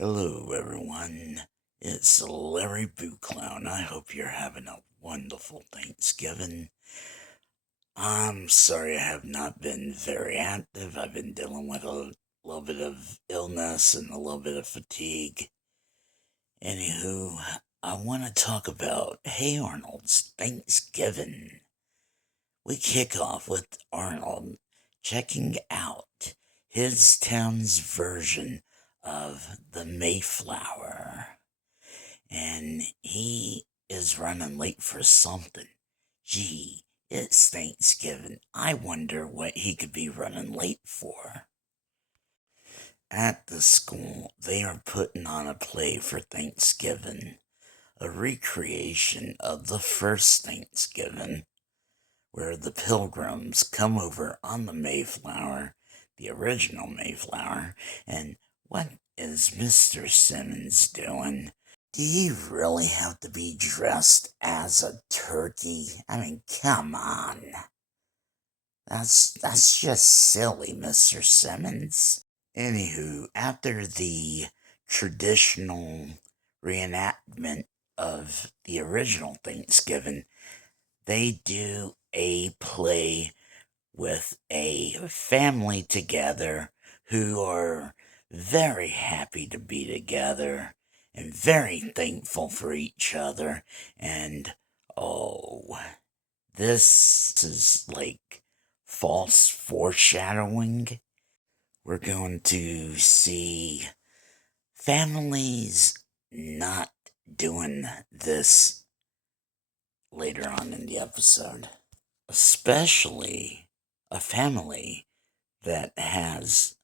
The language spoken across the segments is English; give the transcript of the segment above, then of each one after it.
Hello, everyone. It's Larry Boo Clown. I hope you're having a wonderful Thanksgiving. I'm sorry I have not been very active. I've been dealing with a little bit of illness and a little bit of fatigue. Anywho, I want to talk about Hey Arnold's Thanksgiving. We kick off with Arnold checking out his town's version of the Mayflower. And he is running late for something. Gee, it's Thanksgiving. I wonder what he could be running late for. At the school, they are putting on a play for Thanksgiving, a recreation of the first Thanksgiving, where the pilgrims come over on the Mayflower, the original Mayflower, and what is Mr. Simmons doing? Do you really have to be dressed as a turkey? I mean, come on. That's just silly, Mr. Simmons. Anywho, after the traditional reenactment of the original Thanksgiving, they do a play with a family together who are very happy to be together and very thankful for each other. And oh, this is like false foreshadowing. We're going to see families not doing this later on in the episode, especially a family that has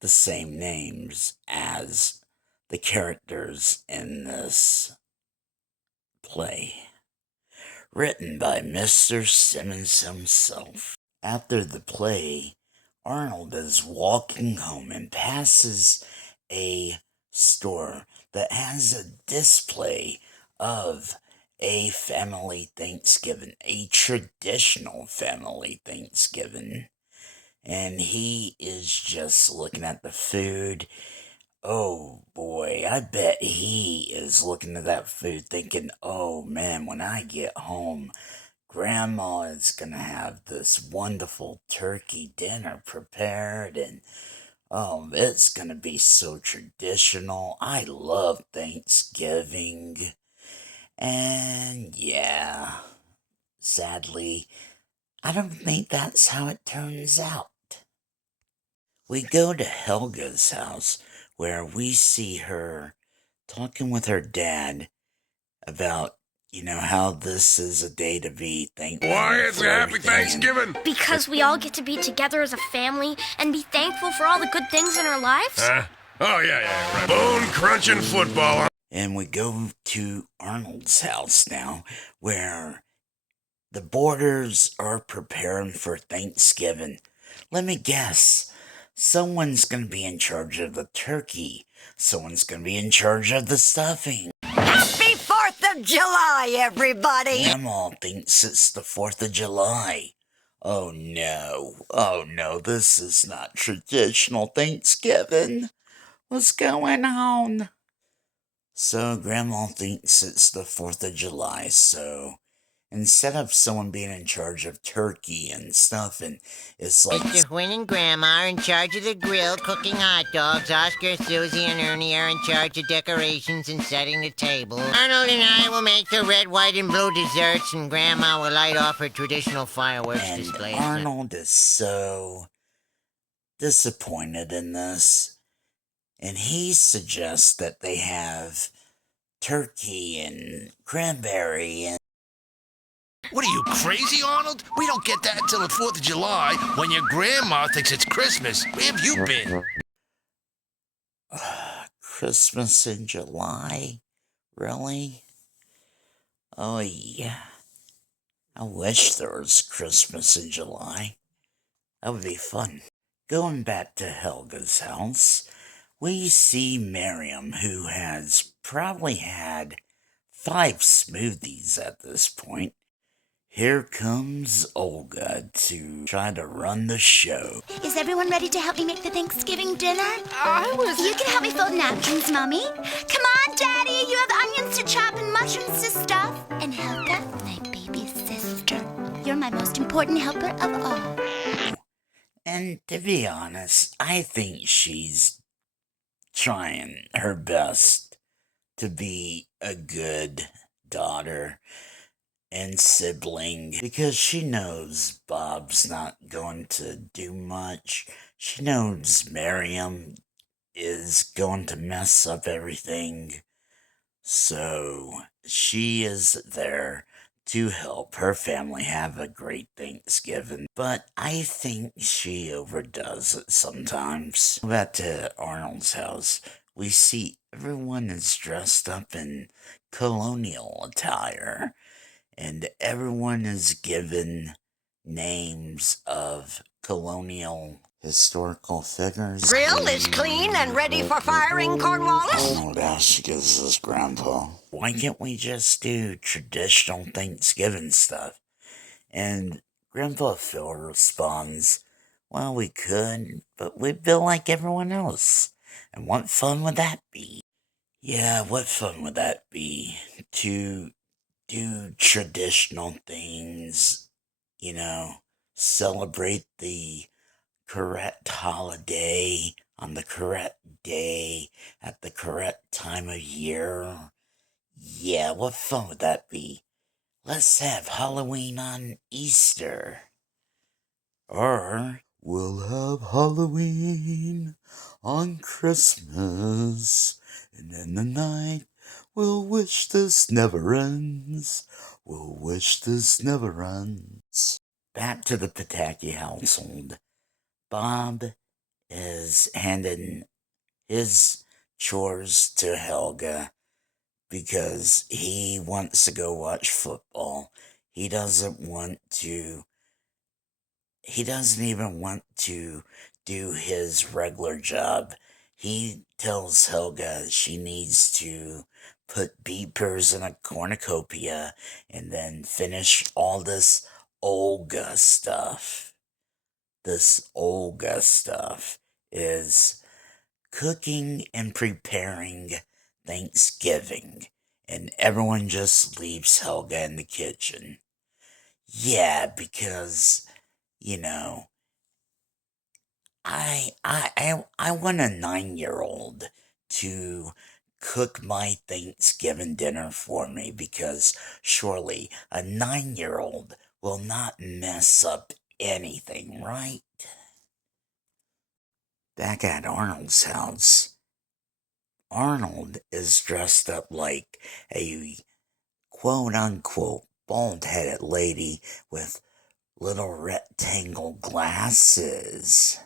the same names as the characters in this play. Written by Mr. Simmons himself. After the play, Arnold is walking home and passes a store that has a display of a family Thanksgiving, a traditional family Thanksgiving. And he is just looking at the food. Oh boy, I bet he is looking at that food thinking, oh man, when I get home, Grandma is gonna have this wonderful turkey dinner prepared, and oh, it's gonna be so traditional. I love Thanksgiving. And yeah, sadly, I don't think that's how it turns out. We go to Helga's house where we see her talking with her dad about, how this is a day to be thankful. Why it's a happy Thanksgiving? Because we all get to be together as a family and be thankful for all the good things in our lives? Huh? Oh, yeah, right. Bone-crunching football. And we go to Arnold's house now, where the boarders are preparing for Thanksgiving. Let me guess. Someone's going to be in charge of the turkey. Someone's going to be in charge of the stuffing. Happy 4th of July, everybody! Grandma thinks it's the 4th of July. Oh no, this is not traditional Thanksgiving. What's going on? So Grandma thinks it's the 4th of July, so instead of someone being in charge of turkey and stuff, and it's like Mr. Quinn and Grandma are in charge of the grill, cooking hot dogs. Oscar, Susie, and Ernie are in charge of decorations and setting the table. Arnold and I will make the red, white, and blue desserts, and Grandma will light off her traditional fireworks and display. Arnold is so disappointed in this, and he suggests that they have turkey and cranberry and What are you, crazy, Arnold? We don't get that until the 4th of July, when your grandma thinks it's Christmas. Where have you been? Christmas in July? Really? Oh yeah. I wish there was Christmas in July. That would be fun. Going back to Helga's house, we see Miriam, who has probably had 5 smoothies at this point, Here comes Olga to try to run the show. Is everyone ready to help me make the Thanksgiving dinner? You can help me fold napkins, Mommy. Come on, Daddy. You have onions to chop and mushrooms to stuff. And Helga, my baby sister. You're my most important helper of all. And to be honest, I think she's trying her best to be a good daughter and sibling because she knows Bob's not going to do much. She knows Miriam is going to mess up everything. So she is there to help her family have a great Thanksgiving. But I think she overdoes it sometimes. Back to Arnold's house, we see everyone is dressed up in colonial attire, and everyone is given names of colonial historical figures. Grill is clean and ready for firing, Cornwallis. Arnold asks his grandpa, why can't we just do traditional Thanksgiving stuff? And Grandpa Phil responds, well, we could, but we'd feel like everyone else. And what fun would that be? Yeah, what fun would that be? To do traditional things, celebrate the correct holiday on the correct day at the correct time of year. Yeah, what fun would that be? Let's have Halloween on Easter. Or we'll have Halloween on Christmas. And in the night, we'll wish this never ends. We'll wish this never ends. Back to the Pataki household. Bob is handing his chores to Helga because he wants to go watch football. He doesn't even want to do his regular job. He tells Helga she needs to put beepers in a cornucopia and then finish all this Olga stuff. This Olga stuff is cooking and preparing Thanksgiving, and everyone just leaves Helga in the kitchen. Yeah, because, I want a 9-year-old to cook my Thanksgiving dinner for me because surely a 9-year-old will not mess up anything, right? Back at Arnold's house, Arnold is dressed up like a quote-unquote bald-headed lady with little rectangle glasses.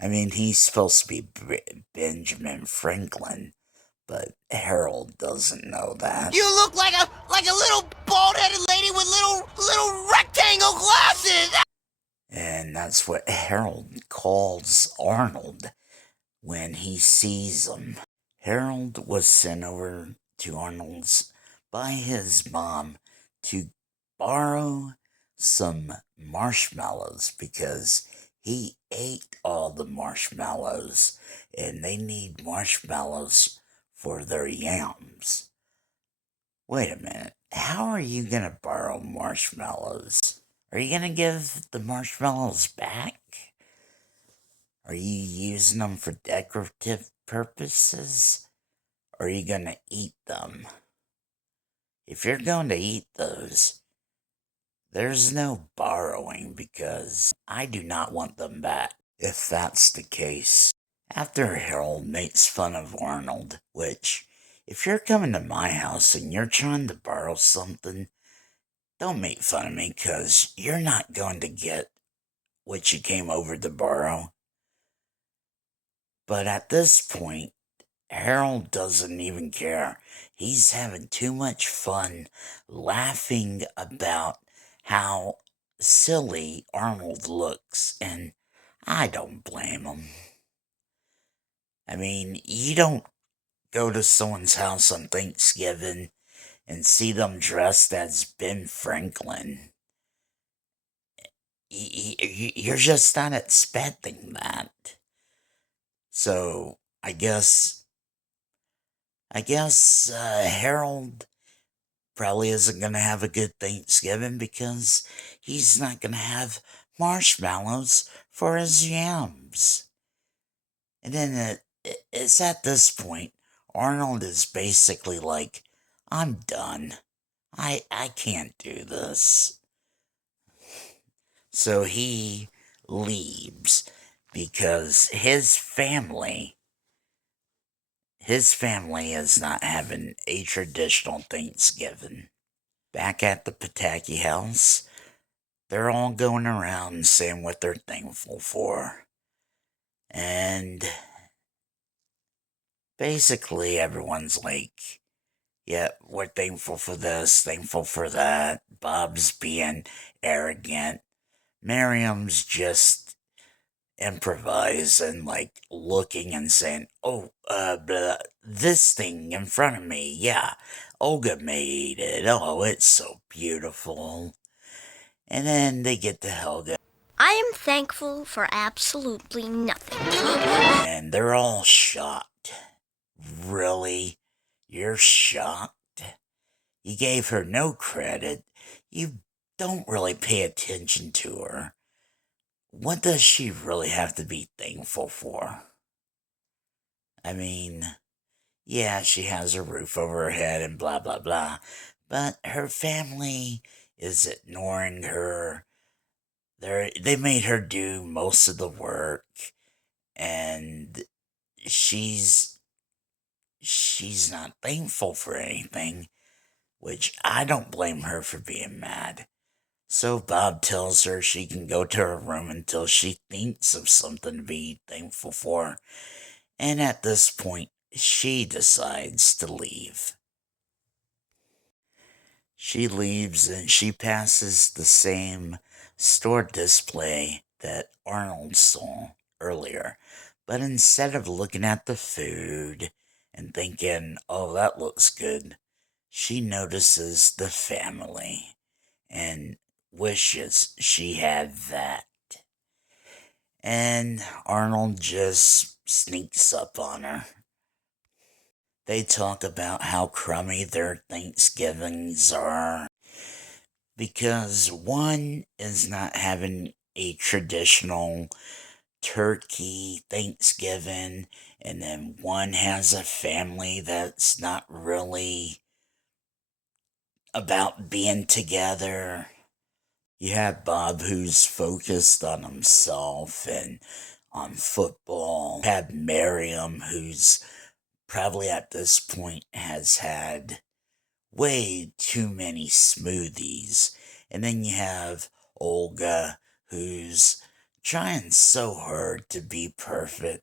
I mean, he's supposed to be Benjamin Franklin, but Harold doesn't know that. You look like a little bald-headed lady with little rectangle glasses. And that's what Harold calls Arnold when he sees him. Harold was sent over to Arnold's by his mom to borrow some marshmallows because he ate all the marshmallows and they need marshmallows for their yams. Wait a minute, how are you gonna borrow marshmallows? Are you gonna give the marshmallows back? Are you using them for decorative purposes? Or are you gonna eat them? If you're going to eat those, there's no borrowing because I do not want them back, if that's the case. After Harold makes fun of Arnold, which, if you're coming to my house and you're trying to borrow something, don't make fun of me because you're not going to get what you came over to borrow. But at this point, Harold doesn't even care. He's having too much fun laughing about how silly Arnold looks, and I don't blame him. I mean, you don't go to someone's house on Thanksgiving and see them dressed as Ben Franklin, you're just not expecting that. So I guess Harold probably isn't gonna have a good Thanksgiving because he's not gonna have marshmallows for his yams. And then it's at this point Arnold is basically like, I'm done. I can't do this. So he leaves because his family is not having a traditional Thanksgiving. Back at the Pataki house, they're all going around saying what they're thankful for. And basically everyone's like, yeah, we're thankful for this, thankful for that. Bob's being arrogant. Miriam's just improvising, like looking and saying, oh, this thing in front of me, yeah, Olga made it. Oh, it's so beautiful. And then they get to Helga, I am thankful for absolutely nothing. and they're all shocked. Really? You're shocked? You gave her no credit. You don't really pay attention to her. What does she really have to be thankful for? I mean, yeah, she has a roof over her head and blah, blah, blah, but her family is ignoring her. They made her do most of the work, and she's not thankful for anything, which I don't blame her for being mad. So Bob tells her she can go to her room until she thinks of something to be thankful for. And at this point, she decides to leave. She leaves and she passes the same store display that Arnold saw earlier. But instead of looking at the food and thinking, oh, that looks good, she notices the family and wishes she had that. And Arnold just sneaks up on her. They talk about how crummy their Thanksgivings are because one is not having a traditional turkey Thanksgiving, and then one has a family that's not really about being together. You have Bob, who's focused on himself and on football. You have Miriam, who's probably at this point has had way too many smoothies. And then you have Olga, who's trying so hard to be perfect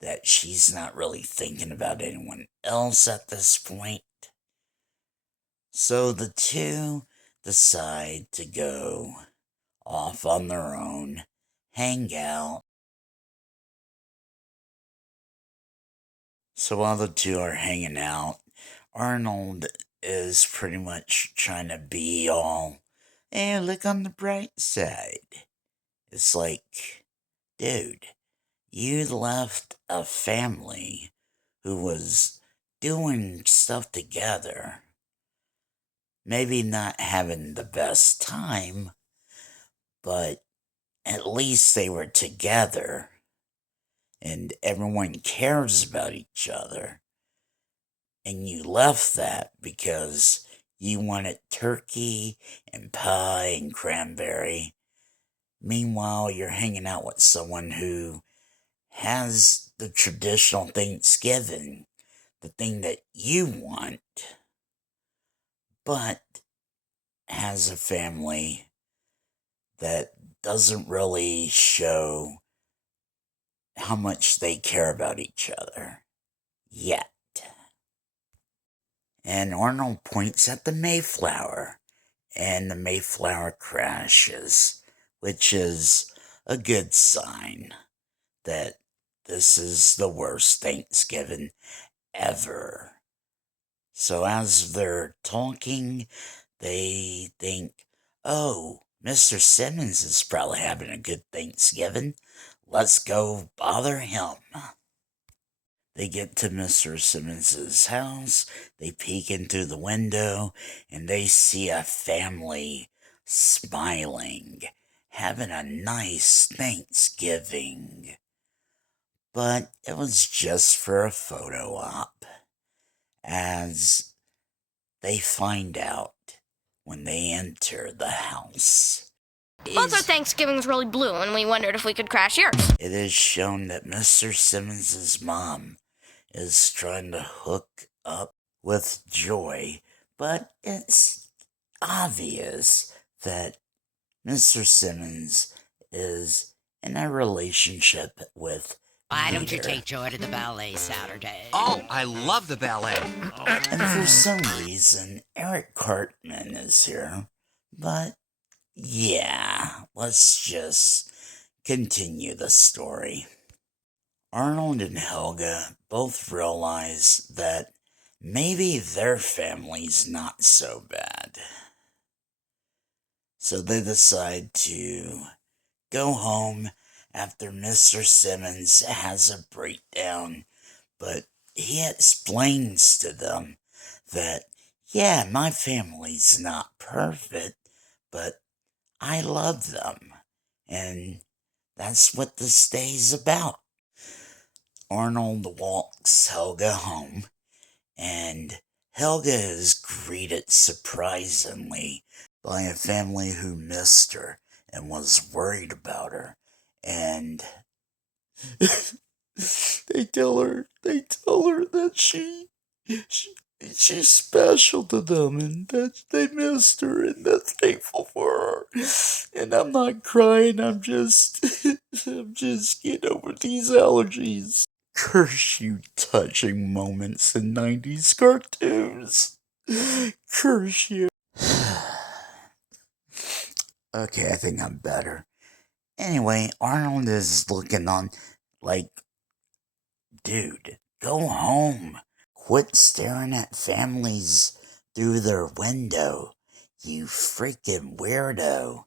that she's not really thinking about anyone else at this point. So the two decide to go off on their own, hang out. So while the two are hanging out, Arnold is pretty much trying to be all, hey, look on the bright side. It's like, dude, you left a family who was doing stuff together. Maybe not having the best time, but at least they were together and everyone cares about each other. And you left that because you wanted turkey and pie and cranberry. Meanwhile, you're hanging out with someone who has the traditional Thanksgiving, the thing that you want, but has a family that doesn't really show how much they care about each other yet. And Arnold points at the Mayflower, and the Mayflower crashes, which is a good sign that this is the worst Thanksgiving ever. So as they're talking, they think, oh, Mr. Simmons is probably having a good Thanksgiving. Let's go bother him. They get to Mr. Simmons's house, they peek in through the window, and they see a family smiling, having a nice Thanksgiving. But it was just for a photo op, as they find out when they enter the house. Both our Thanksgivings really blew, and we wondered if we could crash yours. It is shown that Mr. Simmons's mom is trying to hook up with Joy, but it's obvious that Mr. Simmons is in a relationship with Why don't you Peter. take Joy to the ballet Saturday? Oh, I love the ballet. And for some reason, Eric Cartman is here. But yeah, let's just continue the story. Arnold and Helga both realize that maybe their family's not so bad. So they decide to go home after Mr. Simmons has a breakdown, but he explains to them that, yeah, my family's not perfect, but I love them, and that's what this day's about. Arnold walks Helga home, and Helga is greeted surprisingly by a family who missed her and was worried about her, and they tell her that she's special to them and that they missed her and they're thankful for her. And I'm not crying, I'm just getting over these allergies. Curse you touching moments in 90s cartoons. Curse you. Okay, I think I'm better. Anyway, Arnold is looking on like, dude, go home. Quit staring at families through their window, you freaking weirdo.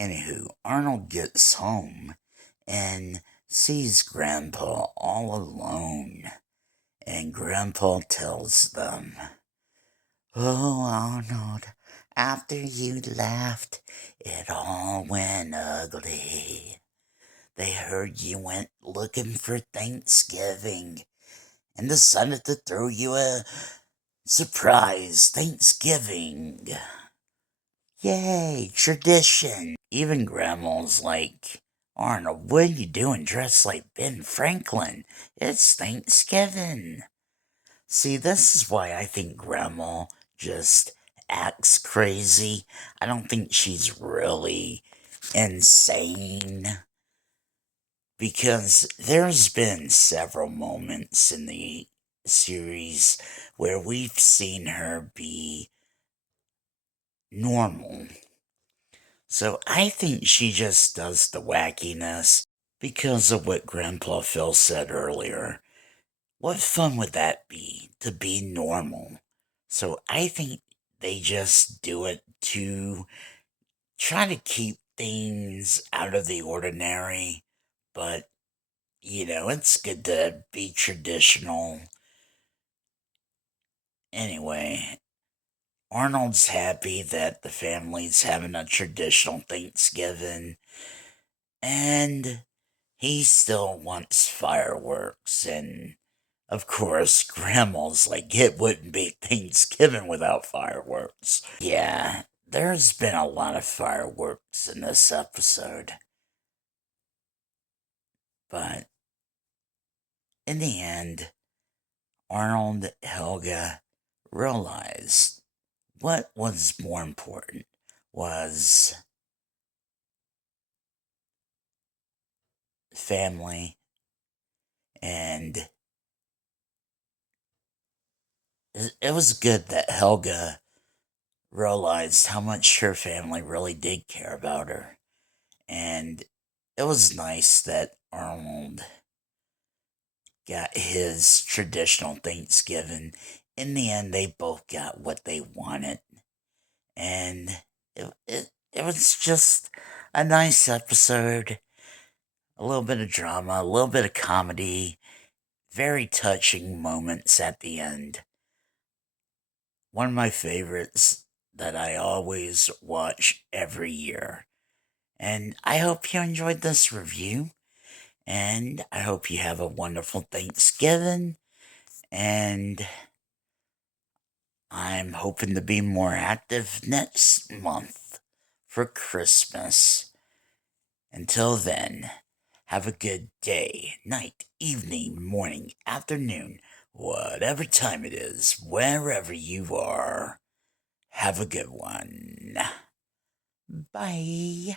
Anywho, Arnold gets home and sees Grandpa all alone. And Grandpa tells them, oh, Arnold, after you left, it all went ugly. They heard you went looking for Thanksgiving and decided to throw you a surprise Thanksgiving. Yay, tradition. Even Grandma's like, Arnold, what are you doing dressed like Ben Franklin? It's Thanksgiving. See, this is why I think Grandma just acts crazy. I don't think she's really insane. Because there's been several moments in the series where we've seen her be normal. So I think she just does the wackiness because of what Grandpa Phil said earlier. What fun would that be, to be normal? So I think they just do it to try to keep things out of the ordinary, but, you know, it's good to be traditional. Anyway, Arnold's happy that the family's having a traditional Thanksgiving, and he still wants fireworks, and of course, Grandma's like, it wouldn't be Thanksgiving without fireworks. Yeah, there's been a lot of fireworks in this episode. But in the end, Arnold and Helga realized what was more important was family, and it was good that Helga realized how much her family really did care about her. And it was nice that Arnold got his traditional Thanksgiving, in the end, they both got what they wanted. And it was just a nice episode. A little bit of drama, a little bit of comedy, very touching moments at the end. One of my favorites that I always watch every year. And I hope you enjoyed this review. And I hope you have a wonderful Thanksgiving. And I'm hoping to be more active next month for Christmas. Until then, have a good day, night, evening, morning, afternoon, whatever time it is, wherever you are. Have a good one. Bye.